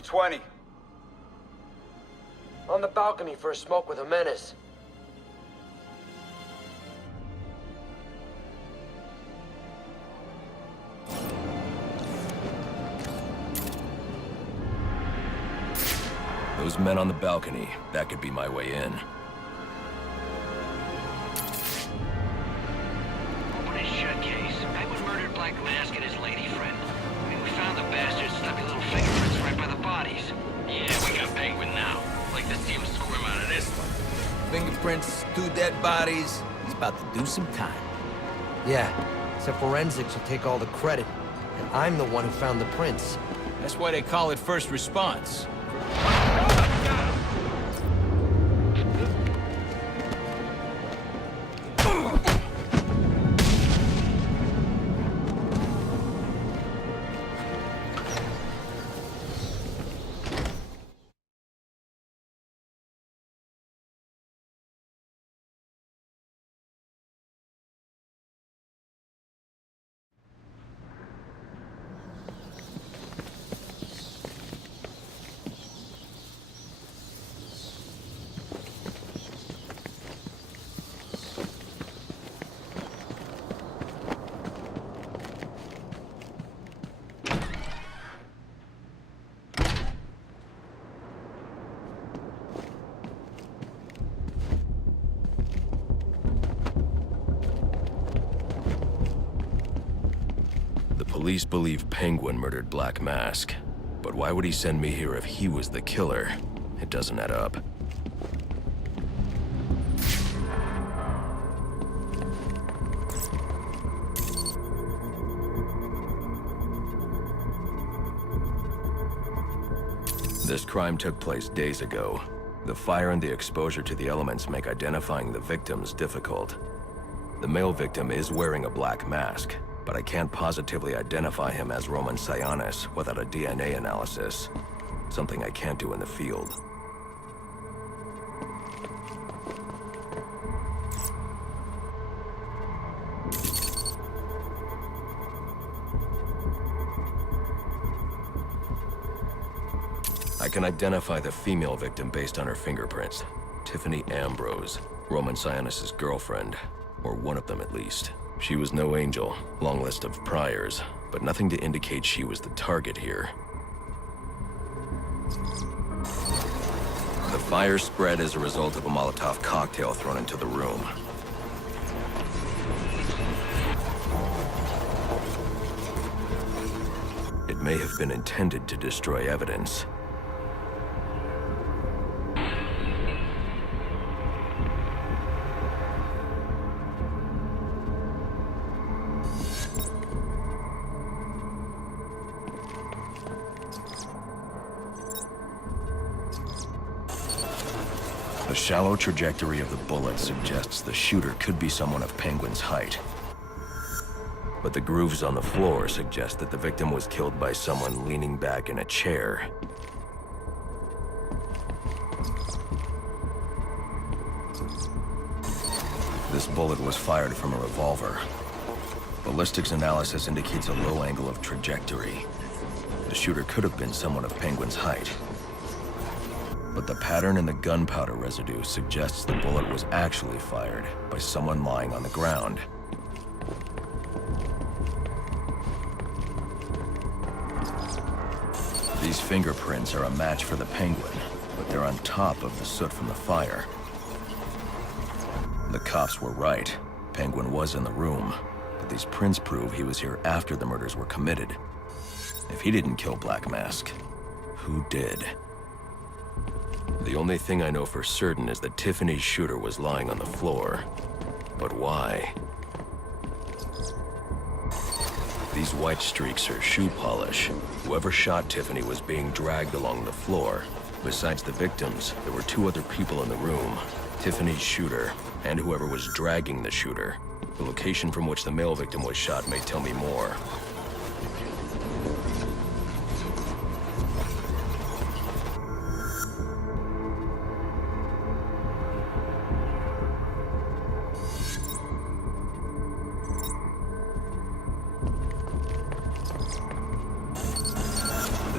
you 20. On the balcony for a smoke with a menace. Those men on the balcony, that could be my way in. Open his shut case. Penguin murdered Black Mask and his lady friend. I mean, we found the bastards, stuck your little fingerprints right by the bodies. Yeah, we got Penguin now. Like to see him squirm out of this one. Fingerprints, 2 dead bodies. He's about to do some time. Yeah, except forensics will take all the credit. And I'm the one who found the prints. That's why they call it first response. Police believe Penguin murdered Black Mask, but why would he send me here if he was the killer? It doesn't add up. This crime took place days ago. The fire and the exposure to the elements make identifying the victims difficult. The male victim is wearing a black mask, but I can't positively identify him as Roman Sionis without a DNA analysis. Something I can't do in the field. I can identify the female victim based on her fingerprints. Tiffany Ambrose, Roman Sionis' girlfriend, or one of them at least. She was no angel, long list of priors, but nothing to indicate she was the target here. The fire spread as a result of a Molotov cocktail thrown into the room. It may have been intended to destroy evidence. The shallow trajectory of the bullet suggests the shooter could be someone of Penguin's height. But the grooves on the floor suggest that the victim was killed by someone leaning back in a chair. This bullet was fired from a revolver. Ballistics analysis indicates a low angle of trajectory. The shooter could have been someone of Penguin's height. But the pattern in the gunpowder residue suggests the bullet was actually fired by someone lying on the ground. These fingerprints are a match for the Penguin, but they're on top of the soot from the fire. The cops were right. Penguin was in the room, but these prints prove he was here after the murders were committed. If he didn't kill Black Mask, who did? The only thing I know for certain is that Tiffany's shooter was lying on the floor. But why? These white streaks are shoe polish. Whoever shot Tiffany was being dragged along the floor. Besides the victims, there were 2 other people in the room. Tiffany's shooter, and whoever was dragging the shooter. The location from which the male victim was shot may tell me more.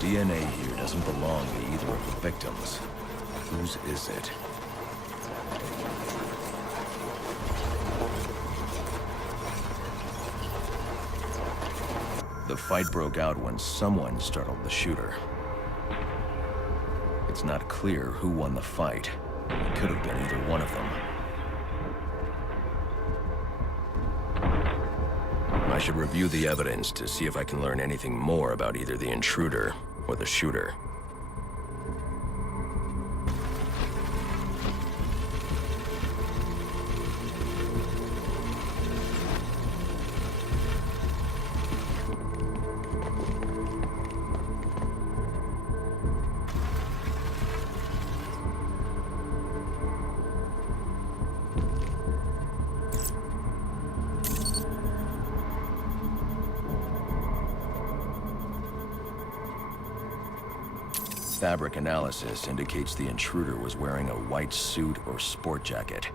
DNA here doesn't doesn't belong to either of the victims. Whose is it? The fight broke out when someone startled the shooter. It's not clear who won the fight. It could have been either one of them. I should review the evidence to see if I can learn anything more about either the intruder or the shooter. Fabric analysis indicates the intruder was wearing a white suit or sport jacket.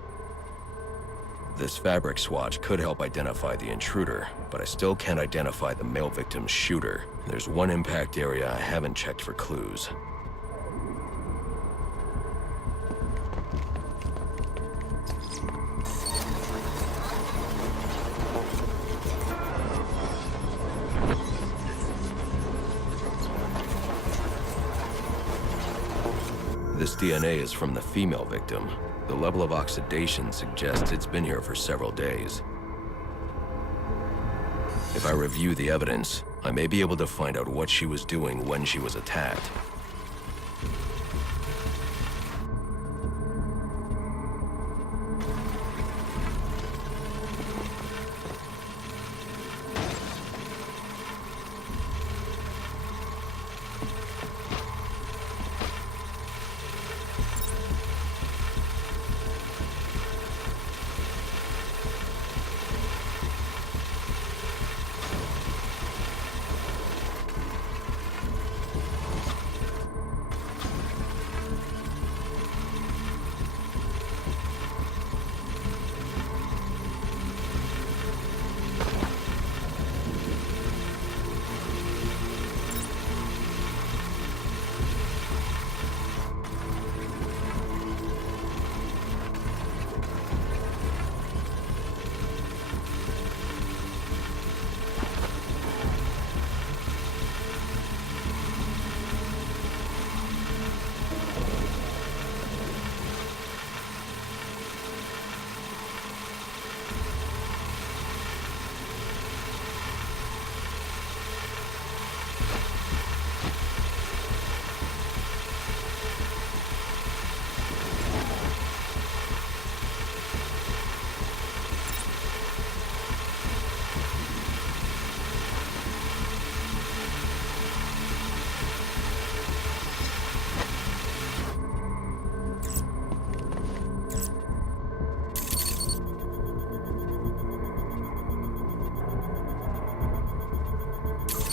This fabric swatch could help identify the intruder, but I still can't identify the male victim's shooter. There's one impact area I haven't checked for clues. This DNA is from the female victim. The level of oxidation suggests it's been here for several days. If I review the evidence, I may be able to find out what she was doing when she was attacked.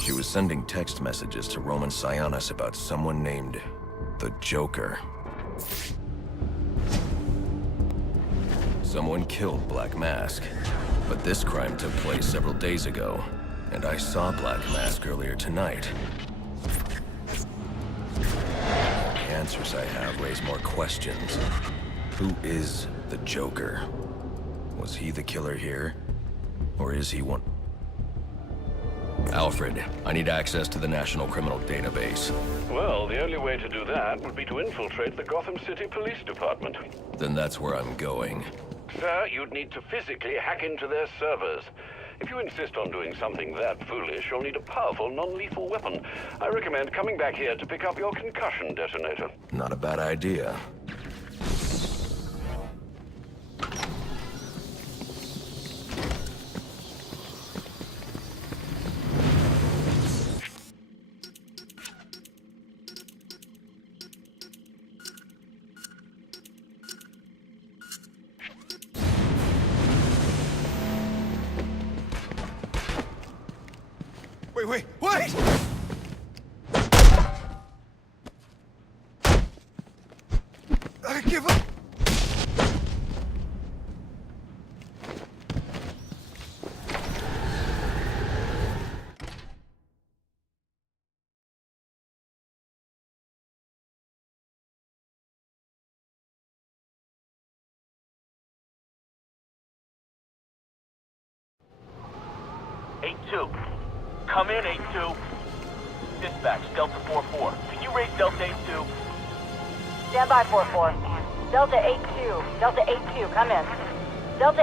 She was sending text messages to Roman Sionis about someone named the Joker. Someone killed Black Mask, but this crime took place several days ago, and I saw Black Mask earlier tonight. The answers I have raise more questions. Who is the Joker? Was he the killer here? Or is he one? Alfred, I need access to the National Criminal Database. Well, the only way to do that would be to infiltrate the Gotham City Police Department. Then that's where I'm going. Sir, you'd need to physically hack into their servers. If you insist on doing something that foolish, you'll need a powerful, non-lethal weapon. I recommend coming back here to pick up your concussion detonator. Not a bad idea. Wait! I give up! 8-2. Come in, 8-2. Dispatch, Delta 4-4. Can you raise Delta 8-2? Stand by 4-4. Delta 8-2. Delta 8-2, come in. Delta